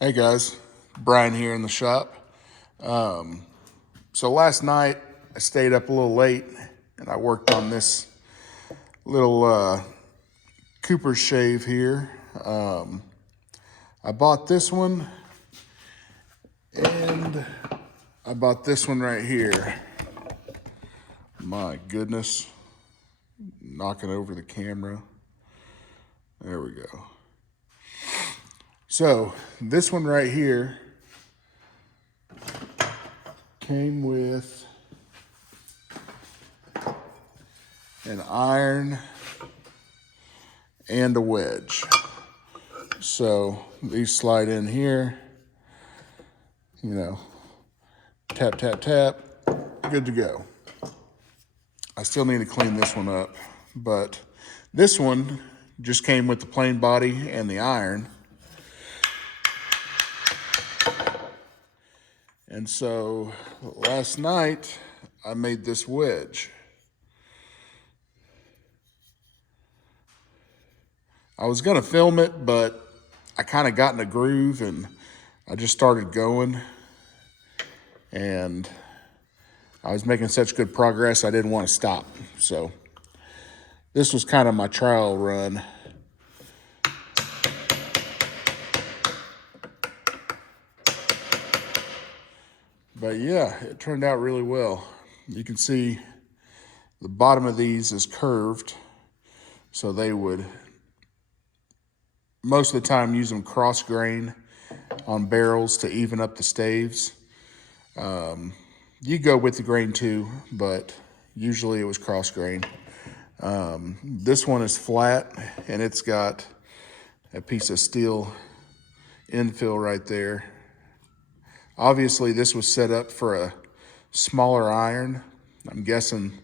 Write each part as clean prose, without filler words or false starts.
Hey guys, Brian here in the shop. So last night I stayed up a little late and I worked on this little Cooper shave here. I bought this one and I bought this one right here. My goodness, knocking over the camera. There we go. So this one right here came with an iron and a wedge. So these slide in here, tap, tap, tap, good to go. I still need to clean this one up, but this one just came with the plain body and the iron. And so last night I made this wedge. I was gonna film it, but I kind of got in a groove and I just started going, and I was making such good progress I didn't want to stop. So this was kind of my trial run. But yeah, it turned out really well. You can see the bottom of these is curved, so they would most of the time use them cross grain on barrels to even up the staves. You go with the grain too, but usually it was cross grain. This one is flat and it's got a piece of steel infill right there. Obviously this was set up for a smaller iron. I'm guessing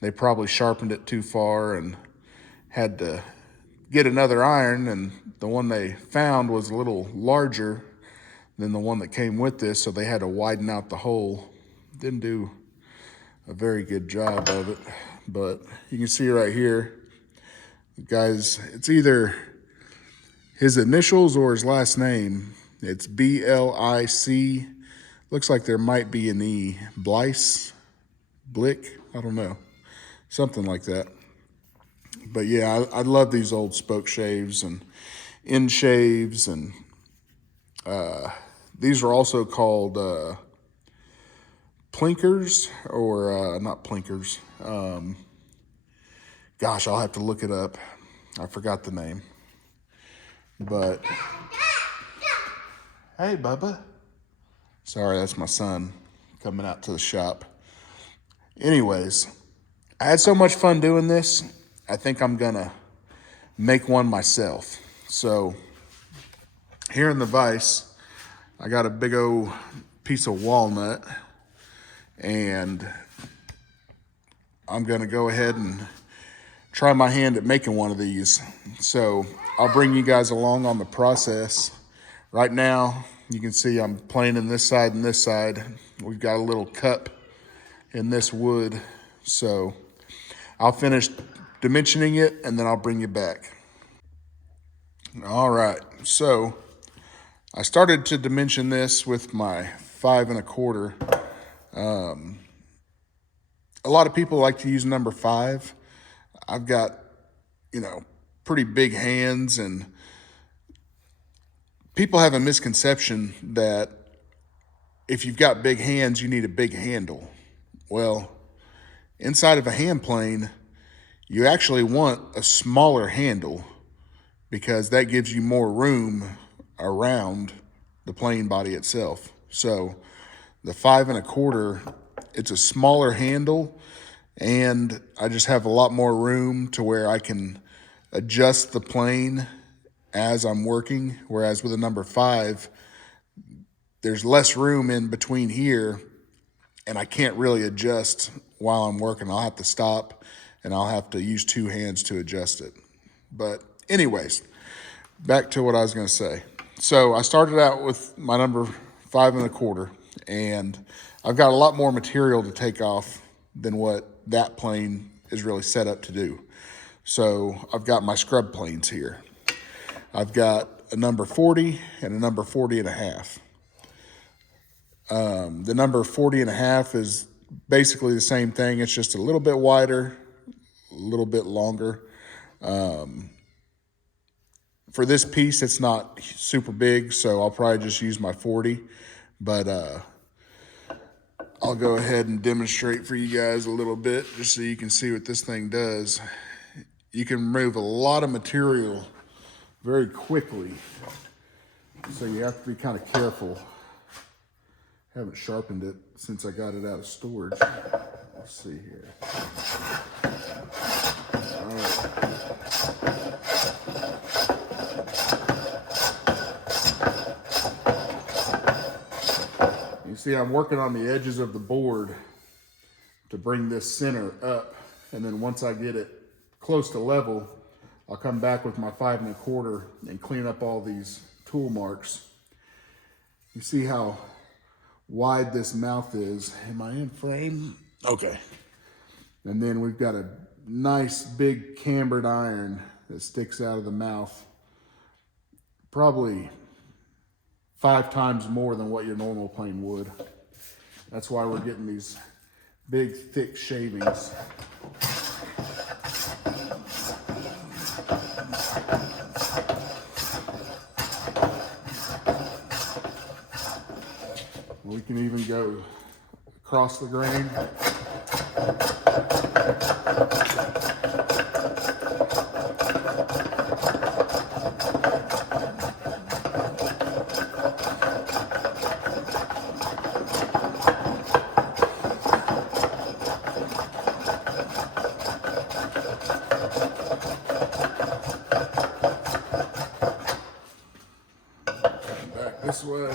they probably sharpened it too far and had to get another iron, and the one they found was a little larger than the one that came with this, so they had to widen out the hole. Didn't do a very good job of it, but you can see right here, guys, it's either his initials or his last name. It's B-L-I-C. Looks like there might be an E. Blick, I don't know, something like that. But yeah, I love these old spoke shaves and end shaves, and these are also called plinkers, or not plinkers. Gosh, I'll have to look it up. I forgot the name. But hey, Bubba. Sorry, that's my son coming out to the shop. Anyways, I had so much fun doing this, I think I'm gonna make one myself. So here in the vise, I got a big old piece of walnut, and I'm gonna go ahead and try my hand at making one of these. So I'll bring you guys along on the process. Right now, you can see I'm planing this side and this side. We've got a little cup in this wood. So I'll finish dimensioning it and then I'll bring you back. All right, so I started to dimension this with my 5 1/4. A lot of people like to use number 5. I've got, pretty big hands, and people have a misconception that if you've got big hands, you need a big handle. Well, inside of a hand plane, you actually want a smaller handle because that gives you more room around the plane body itself. So the 5 1/4, it's a smaller handle, and I just have a lot more room to where I can adjust the plane as I'm working. Whereas with a number 5, there's less room in between here, and I can't really adjust while I'm working. I'll have to stop and I'll have to use 2 hands to adjust it. But anyways, back to what I was gonna say. So I started out with my number 5 1/4, and I've got a lot more material to take off than what that plane is really set up to do. So I've got my scrub planes here. I've got a number 40 and a number 40 and a half. The number 40 and a half is basically the same thing. It's just a little bit wider, a little bit longer. For this piece, it's not super big, so I'll probably just use my 40. But I'll go ahead and demonstrate for you guys a little bit just so you can see what this thing does. You can remove a lot of material very quickly, so you have to be kind of careful. Haven't sharpened it since I got it out of storage. Let's see here. All right. You see, I'm working on the edges of the board to bring this center up, and then once I get it close to level, I'll come back with my 5 1/4 and clean up all these tool marks. You see how wide this mouth is. Am I in frame? Okay. And then we've got a nice big cambered iron that sticks out of the mouth, probably 5 times more than what your normal plane would. That's why we're getting these big thick shavings. We can even go across the grain. Back this way.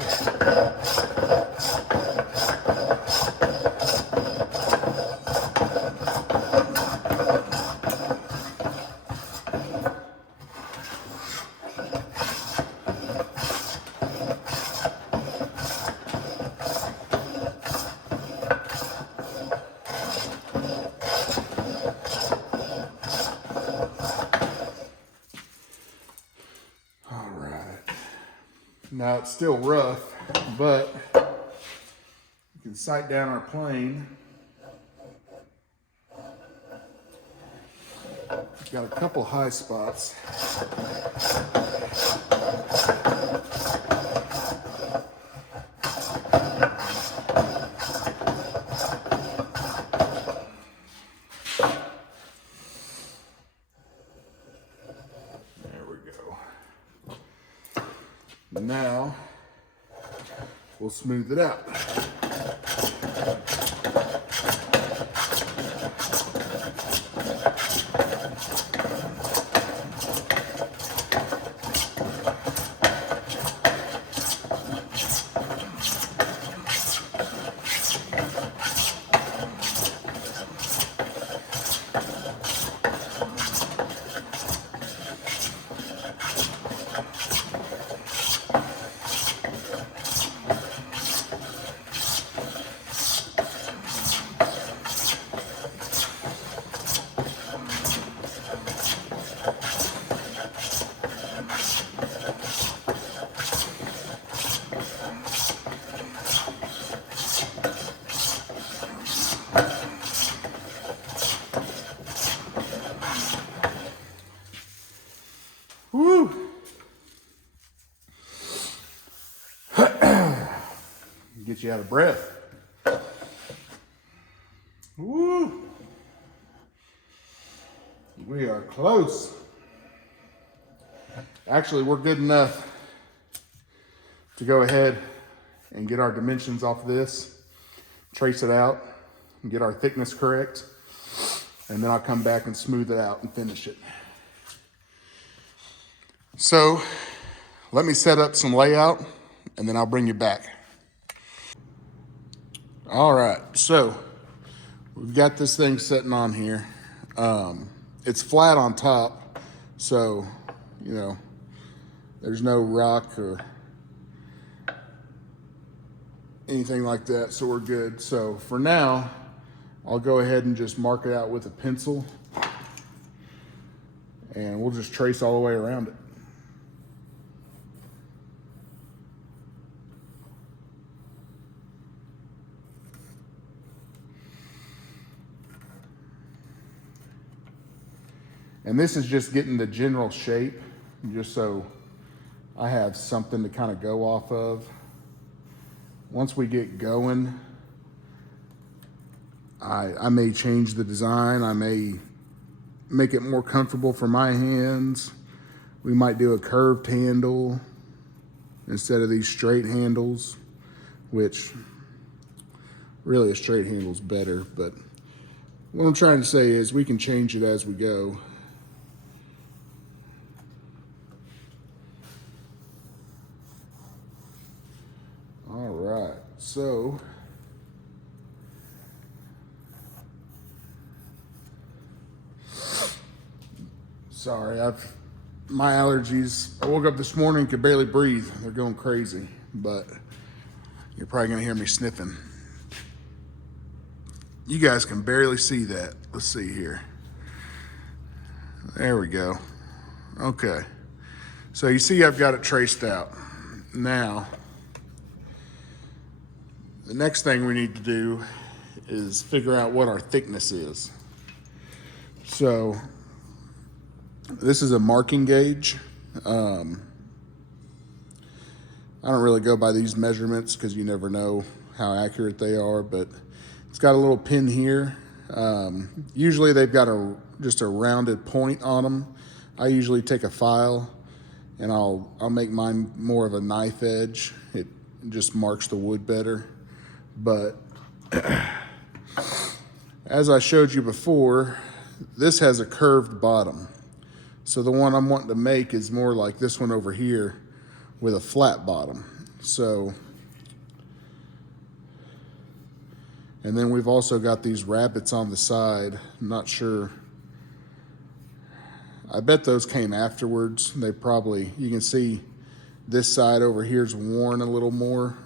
Now it's still rough, but you can sight down our plane. Got a couple high spots. Now, we'll smooth it out. Woo! Get you out of breath. Woo! We are close. Actually, we're good enough to go ahead and get our dimensions off this, trace it out, and get our thickness correct, and then I'll come back and smooth it out and finish it. So let me set up some layout and then I'll bring you back. All right, so we've got this thing sitting on here. It's flat on top, so, you know, there's no rock or anything like that, so we're good. So for now, I'll go ahead and just mark it out with a pencil and we'll just trace all the way around it. And this is just getting the general shape, just so I have something to kind of go off of. Once we get going, I may change the design. I may make it more comfortable for my hands. We might do a curved handle instead of these straight handles, which really a straight handle is better. But what I'm trying to say is we can change it as we go. All right, so sorry, my allergies. I woke up this morning, could barely breathe. They're going crazy, but you're probably gonna hear me sniffing. You guys can barely see that. Let's see here. There we go. Okay. So you see I've got it traced out. Now, the next thing we need to do is figure out what our thickness is. So this is a marking gauge. I don't really go by these measurements because you never know how accurate they are, but it's got a little pin here. Usually they've got just a rounded point on them. I usually take a file and I'll make mine more of a knife edge. It just marks the wood better. But as I showed you before, this has a curved bottom. So the one I'm wanting to make is more like this one over here with a flat bottom. So, and then we've also got these rabbets on the side. I'm not sure. I bet those came afterwards. They probably, you can see this side over here is worn a little more.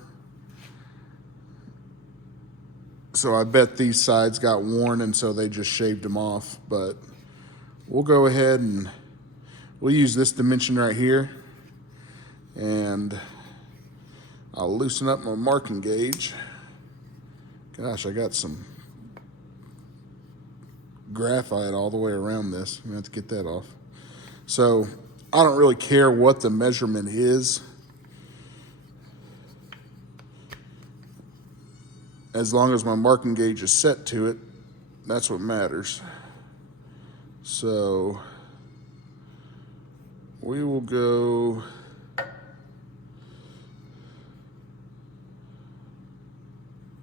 So I bet these sides got worn and so they just shaved them off. But we'll go ahead and we'll use this dimension right here. And I'll loosen up my marking gauge. Gosh, I got some graphite all the way around this. I'm gonna have to get that off. So I don't really care what the measurement is, as long as my marking gauge is set to it. That's what matters. So we will go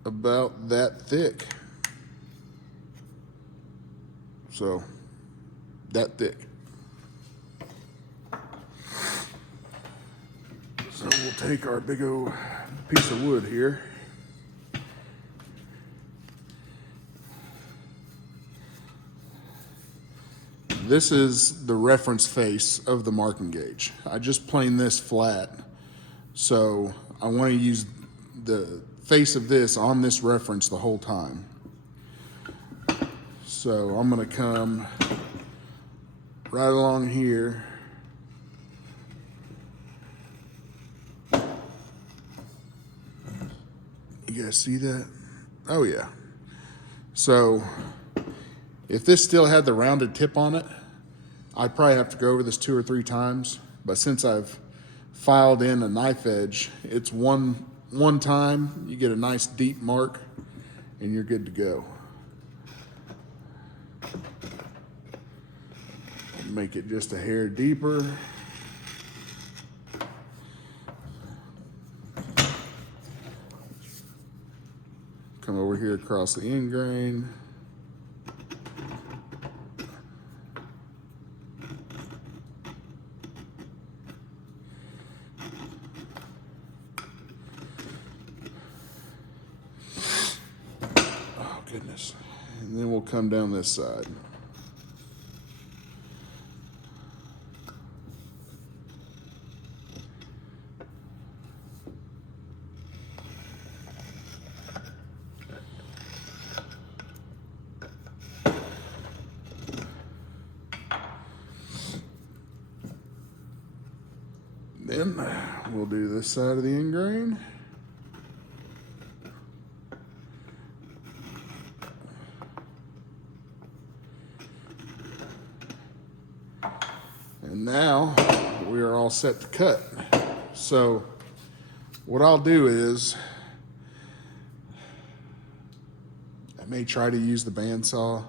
about that thick. So that thick. So we'll take our big old piece of wood here. This is the reference face of the marking gauge. I just planed this flat. So I want to use the face of this on this reference the whole time. So I'm gonna come right along here. You guys see that? Oh yeah. So if this still had the rounded tip on it, I'd probably have to go over this 2 or 3 times. But since I've filed in a knife edge, it's one time, you get a nice deep mark and you're good to go. Make it just a hair deeper. Come over here across the end grain. Oh goodness. And then we'll come down this side. Then we'll do this side of the end grain. now we are all set to cut. So what I'll do is I may try to use the bandsaw.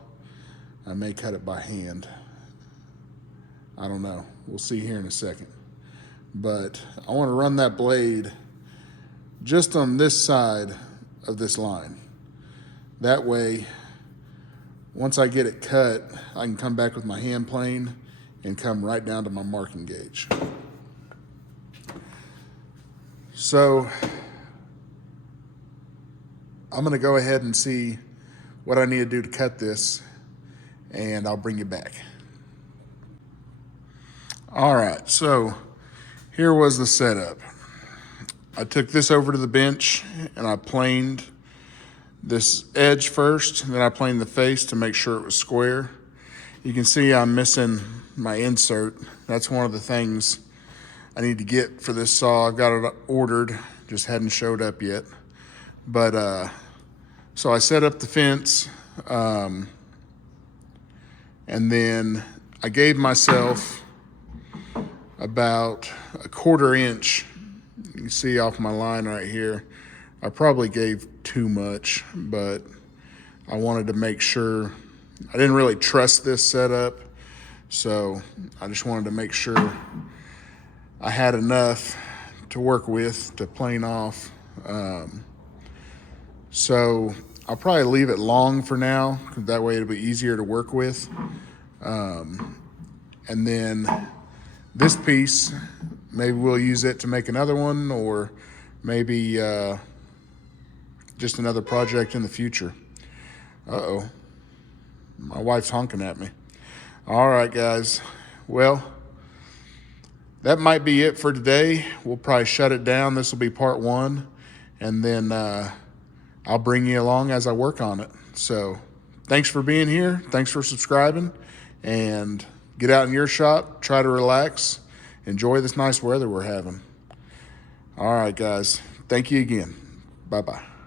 I may cut it by hand. I don't know. We'll see here in a second. But I want to run that blade just on this side of this line. That way, once I get it cut, I can come back with my hand plane and come right down to my marking gauge. So I'm gonna go ahead and see what I need to do to cut this, and I'll bring you back. All right, so here was the setup. I took this over to the bench and I planed this edge first, and then I planed the face to make sure it was square. You can see I'm missing my insert. That's one of the things I need to get for this saw. I've got it ordered, just hadn't showed up yet. But so I set up the fence, and then I gave myself about a 1/4 inch. You can see off my line right here. I probably gave too much, but I wanted to make sure. I didn't really trust this setup, so I just wanted to make sure I had enough to work with to plane off. So I'll probably leave it long for now, because that way it'll be easier to work with. And then this piece, maybe we'll use it to make another one, or maybe just another project in the future. Uh-oh, my wife's honking at me. All right, guys. Well, that might be it for today. We'll probably shut it down. This will be part 1, and then I'll bring you along as I work on it. So thanks for being here. Thanks for subscribing, and get out in your shop, try to relax, enjoy this nice weather we're having. All right, guys. Thank you again. Bye-bye.